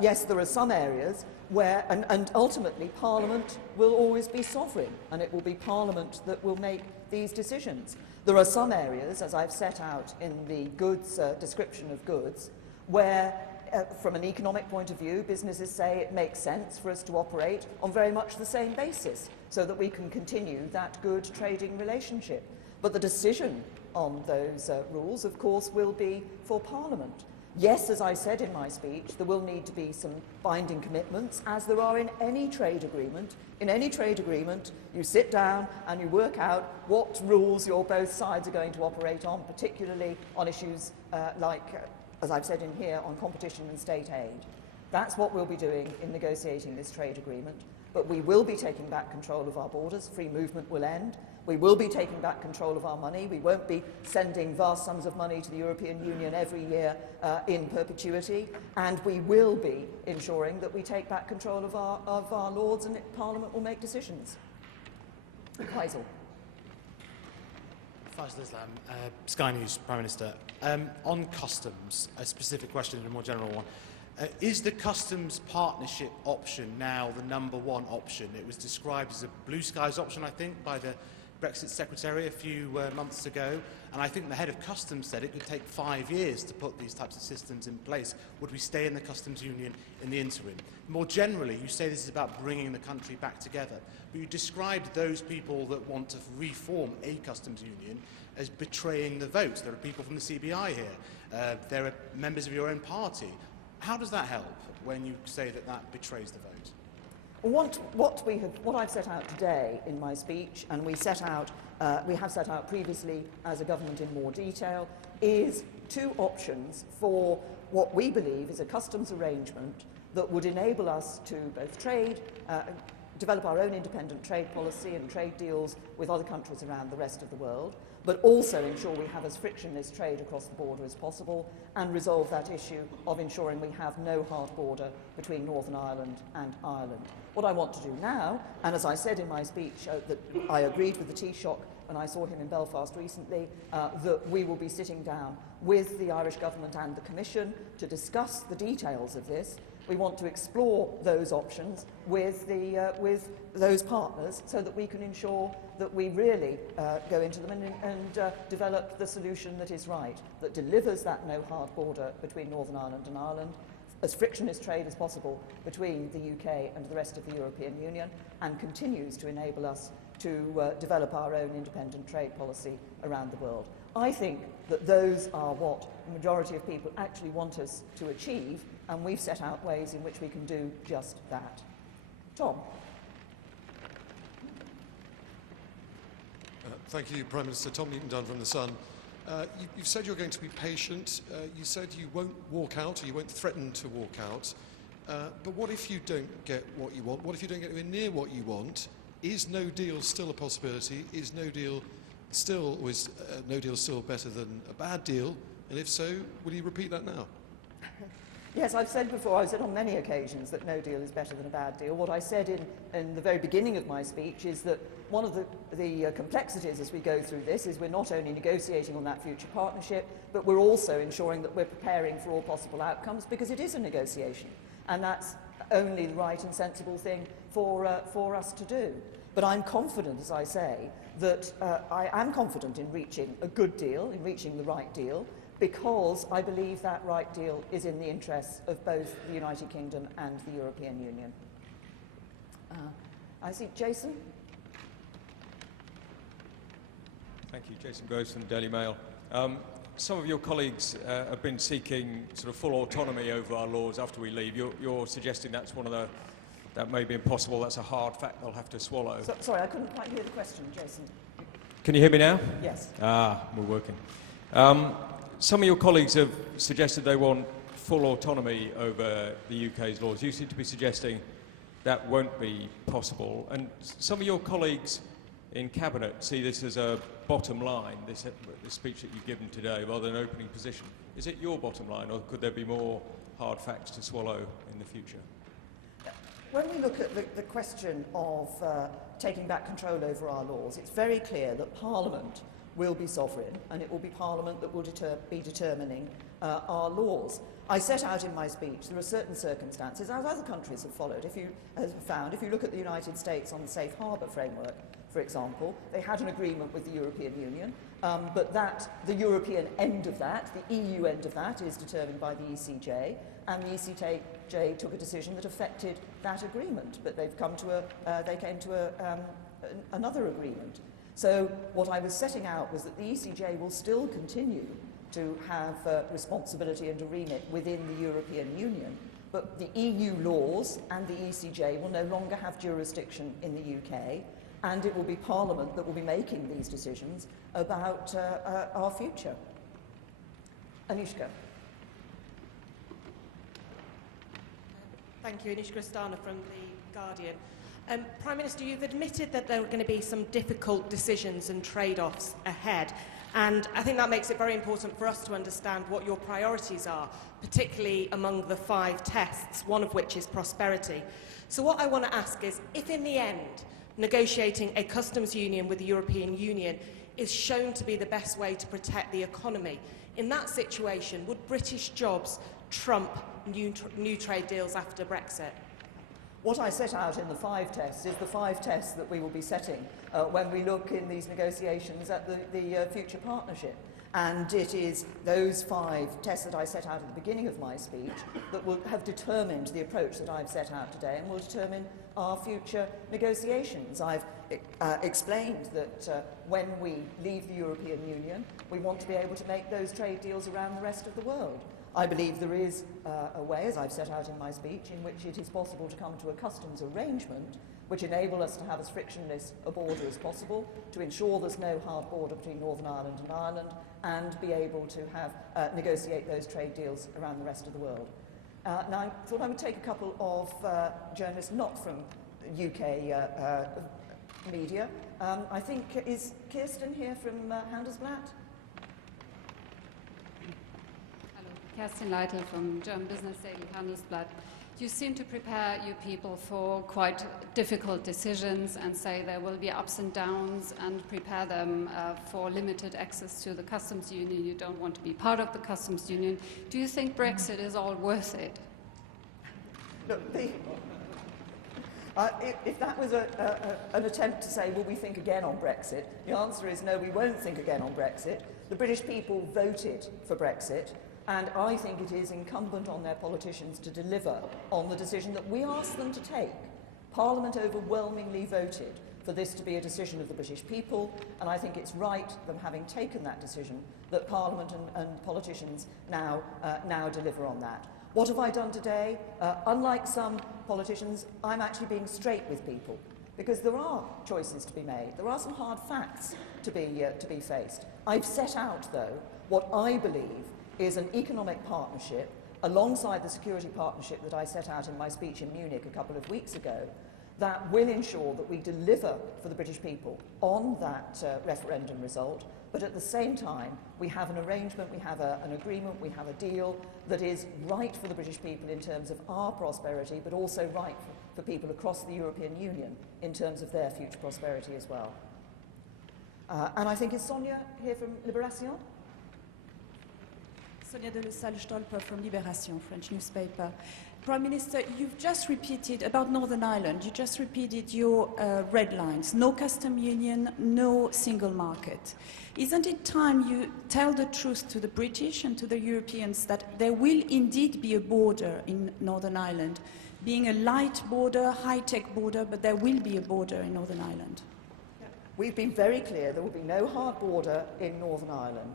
Yes, there are some areas where, and ultimately, Parliament will always be sovereign, and it will be Parliament that will make these decisions. There are some areas, as I've set out in the goods description of goods, where, from an economic point of view, businesses say it makes sense for us to operate on very much the same basis, so that we can continue that good trading relationship. But the decision on those rules, of course, will be for Parliament. Yes, as I said in my speech, there will need to be some binding commitments, as there are in any trade agreement. In any trade agreement, you sit down and you work out what rules your both sides are going to operate on, particularly on issues like, as I've said in here, on competition and state aid. That's what we'll be doing in negotiating this trade agreement. But we will be taking back control of our borders. Free movement will end. We will be taking back control of our money. We won't be sending vast sums of money to the European Union every year in perpetuity. And we will be ensuring that we take back control of our Lords, and Parliament will make decisions. Faisal. Faisal Islam, Sky News, Prime Minister. On customs, a specific question and a more general one. Is the customs partnership option now the #1 option? It was described as a blue skies option, I think, by the Brexit Secretary a few months ago, and I think the head of customs said it could take 5 years to put these types of systems in place. Would we stay in the customs union in the interim? More generally, you say this is about bringing the country back together, but you described those people that want to reform a customs union as betraying the vote. There are people from the CBI here. There are members of your own party. How does that help when you say that that betrays the vote? What I've set out today in my speech, and we have set out previously as a government in more detail, is two options for what we believe is a customs arrangement that would enable us to both trade, develop our own independent trade policy and trade deals with other countries around the rest of the world, but also ensure we have as frictionless trade across the border as possible, and resolve that issue of ensuring we have no hard border between Northern Ireland and Ireland. What I want to do now, and as I said in my speech, that I agreed with the Taoiseach when I saw him in Belfast recently, that we will be sitting down with the Irish Government and the Commission to discuss the details of this. We want to explore those options with those partners so that we can ensure that we really go into them and develop the solution that is right, that delivers that no hard border between Northern Ireland and Ireland, as frictionless trade as possible between the UK and the rest of the European Union, and continues to enable us to develop our own independent trade policy around the world. I think that those are what the majority of people actually want us to achieve, and we've set out ways in which we can do just that. Tom. Thank you, Prime Minister. Tom Newton-Dunn from The Sun. You've said you're going to be patient. You said you won't walk out, or you won't threaten to walk out. But what if you don't get what you want? What if you don't get anywhere near what you want? Is no deal still a possibility? Is no deal still better than a bad deal? And if so, will you repeat that now? Yes, I've said before, I've said on many occasions that no deal is better than a bad deal. What I said in the very beginning of my speech is that one of the complexities as we go through this is we're not only negotiating on that future partnership, but we're also ensuring that we're preparing for all possible outcomes, because it is a negotiation, and that's only the right and sensible thing for us to do. But I'm confident, as I say, that I am confident in reaching a good deal, in reaching the right deal, because I believe that right deal is in the interests of both the United Kingdom and the European Union. I see Jason. Thank you. Jason Groves from the Daily Mail. some of your colleagues have been seeking sort of full autonomy over our laws after we leave. You're suggesting that's one of the, that may be impossible, that's a hard fact they'll have to swallow. Sorry, I couldn't quite hear the question, Jason. Can you hear me now? Yes. We're working. Some of your colleagues have suggested they want full autonomy over the UK's laws. You seem to be suggesting that won't be possible. And some of your colleagues in Cabinet see this as a bottom line, this speech that you've given today, rather than an opening position. Is it your bottom line, or could there be more hard facts to swallow in the future? When we look at the question of taking back control over our laws, it's very clear that Parliament will be sovereign, and it will be Parliament that will be determining our laws. I set out in my speech there are certain circumstances, as other countries have followed. If you look at the United States on the Safe Harbour framework, for example, they had an agreement with the European Union, but the European end of that, the EU end of that, is determined by the ECJ, and the ECJ took a decision that affected that agreement, but they came to another agreement. So what I was setting out was that the ECJ will still continue to have responsibility and a remit within the European Union, but the EU laws and the ECJ will no longer have jurisdiction in the UK, and it will be Parliament that will be making these decisions about our future. Anishka. Thank you, Anishka Astana from The Guardian. Prime Minister, you've admitted that there are going to be some difficult decisions and trade-offs ahead, and I think that makes it very important for us to understand what your priorities are, particularly among the 5 tests, one of which is prosperity. So what I want to ask is, if in the end negotiating a customs union with the European Union is shown to be the best way to protect the economy, in that situation, would British jobs trump new trade deals after Brexit? What I set out in the 5 tests is the 5 tests that we will be setting when we look in these negotiations at the future partnership. And it is those 5 tests that I set out at the beginning of my speech that will have determined the approach that I've set out today and will determine our future negotiations. I've explained that when we leave the European Union, we want to be able to make those trade deals around the rest of the world. I believe there is a way, as I've set out in my speech, in which it is possible to come to a customs arrangement which enable us to have as frictionless a border as possible, to ensure there's no hard border between Northern Ireland and Ireland, and be able to have negotiate those trade deals around the rest of the world. Now, I thought I would take a couple of journalists not from UK media. I think, is Kirsten here from Handelsblatt? Kerstin Leitl from German business daily Handelsblatt. You seem to prepare your people for quite difficult decisions and say there will be ups and downs and prepare them for limited access to the customs union. You don't want to be part of the customs union. Do you think Brexit is all worth it? Look, if that was an attempt to say, will we think again on Brexit, the answer is no, we won't think again on Brexit. The British people voted for Brexit. And I think it is incumbent on their politicians to deliver on the decision that we asked them to take. Parliament overwhelmingly voted for this to be a decision of the British people, and I think it's right, them having taken that decision, that Parliament and politicians now deliver on that. What have I done today? Unlike some politicians, I'm actually being straight with people, because there are choices to be made. There are some hard facts to be faced. I've set out, though, what I believe is an economic partnership alongside the security partnership that I set out in my speech in Munich a couple of weeks ago that will ensure that we deliver for the British people on that referendum result, but at the same time we have an arrangement, we have an agreement, we have a deal that is right for the British people in terms of our prosperity, but also right for people across the European Union in terms of their future prosperity as well. And I think, is Sonia here from Libération? Sonia de Salle-Stolper from Libération, French newspaper. Prime Minister, you've just repeated about Northern Ireland, you just repeated your red lines, no custom union, no single market. Isn't it time you tell the truth to the British and to the Europeans that there will indeed be a border in Northern Ireland, being a light border, high-tech border, but there will be a border in Northern Ireland? We've been very clear there will be no hard border in Northern Ireland.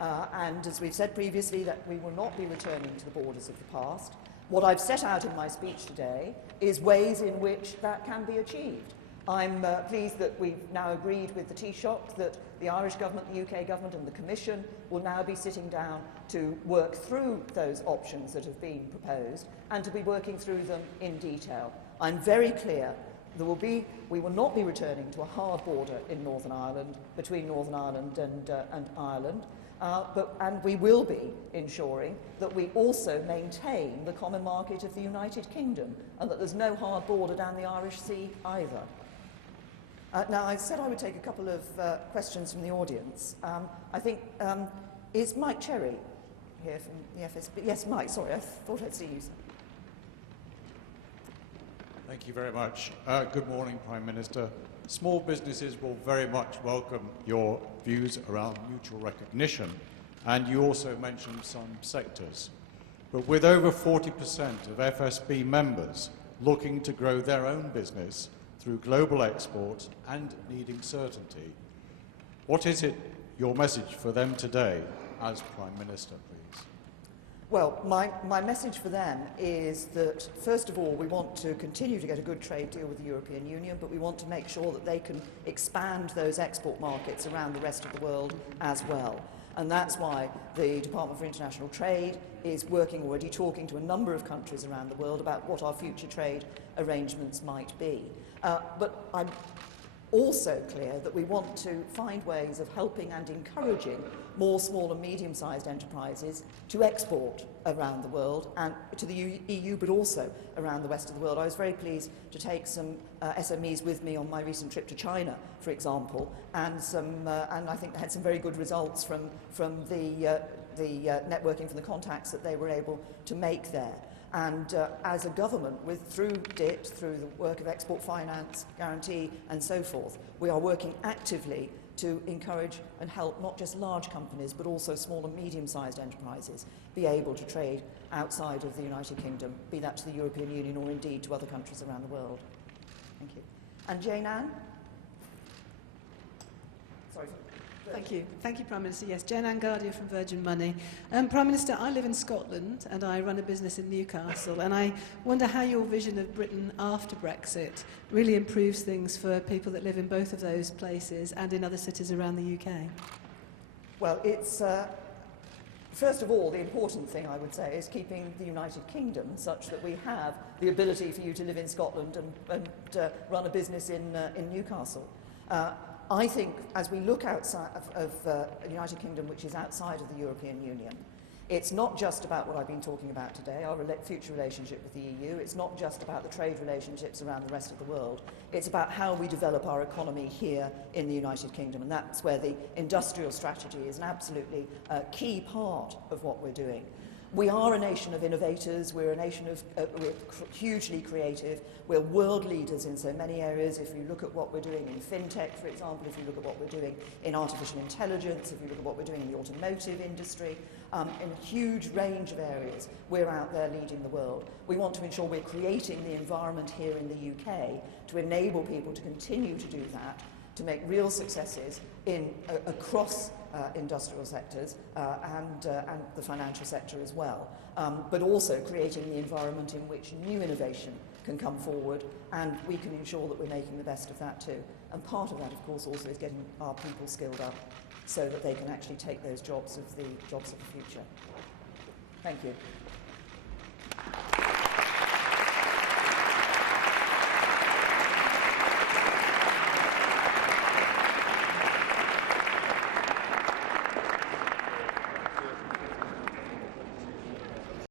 And as we've said previously, that we will not be returning to the borders of the past. What I've set out in my speech today is ways in which that can be achieved. I'm pleased that we've now agreed with the Taoiseach that the Irish government, the UK government and the Commission will now be sitting down to work through those options that have been proposed and to be working through them in detail. I'm very clear we will not be returning to a hard border in Northern Ireland, between Northern Ireland and Ireland, and we will be ensuring that we also maintain the common market of the United Kingdom and that there's no hard border down the Irish Sea either. Now, I said I would take a couple of questions from the audience. I think, is Mike Cherry here from the FSB? Yes, Mike, sorry, I thought I'd see you. Thank you very much. Good morning, Prime Minister. Small businesses will very much welcome your views around mutual recognition, and you also mentioned some sectors. But with over 40% of FSB members looking to grow their own business through global export and needing certainty, what is your message for them today as Prime Minister, please? Well, my message for them is that, first of all, we want to continue to get a good trade deal with the European Union, but we want to make sure that they can expand those export markets around the rest of the world as well. And that's why the Department for International Trade is working already, talking to a number of countries around the world about what our future trade arrangements might be. But I'm also clear that we want to find ways of helping and encouraging more small and medium-sized enterprises to export around the world and to the EU, but also around the rest of the world. I was very pleased to take some SMEs with me on my recent trip to China, for example, and I think had some very good results from the networking, from the contacts that they were able to make there. And as a government, through DIT, through the work of export finance, guarantee and so forth, we are working actively to encourage and help not just large companies but also small and medium-sized enterprises be able to trade outside of the United Kingdom, be that to the European Union or indeed to other countries around the world. Thank you. And Jane Ann? Sorry. Thank you. Thank you, Prime Minister. Yes, Jane Ann Gardia from Virgin Money. Prime Minister, I live in Scotland and I run a business in Newcastle, and I wonder how your vision of Britain after Brexit really improves things for people that live in both of those places and in other cities around the UK. Well, it's first of all, the important thing I would say is keeping the United Kingdom such that we have the ability for you to live in Scotland and run a business in Newcastle. I think as we look outside of the United Kingdom, which is outside of the European Union, it's not just about what I've been talking about today, our future relationship with the EU. It's not just about the trade relationships around the rest of the world. It's about how we develop our economy here in the United Kingdom, and that's where the industrial strategy is an absolutely key part of what we're doing. We are a nation of innovators, we're a nation of we're hugely creative, we're world leaders in so many areas. If you look at what we're doing in fintech, for example, if you look at what we're doing in artificial intelligence, if you look at what we're doing in the automotive industry, in a huge range of areas, we're out there leading the world. We want to ensure we're creating the environment here in the UK to enable people to continue to do that, to make real successes across industrial sectors and the financial sector as well, but also creating the environment in which new innovation can come forward, and we can ensure that we're making the best of that too. And part of that, of course, also is getting our people skilled up so that they can actually take those jobs of the future. Thank you.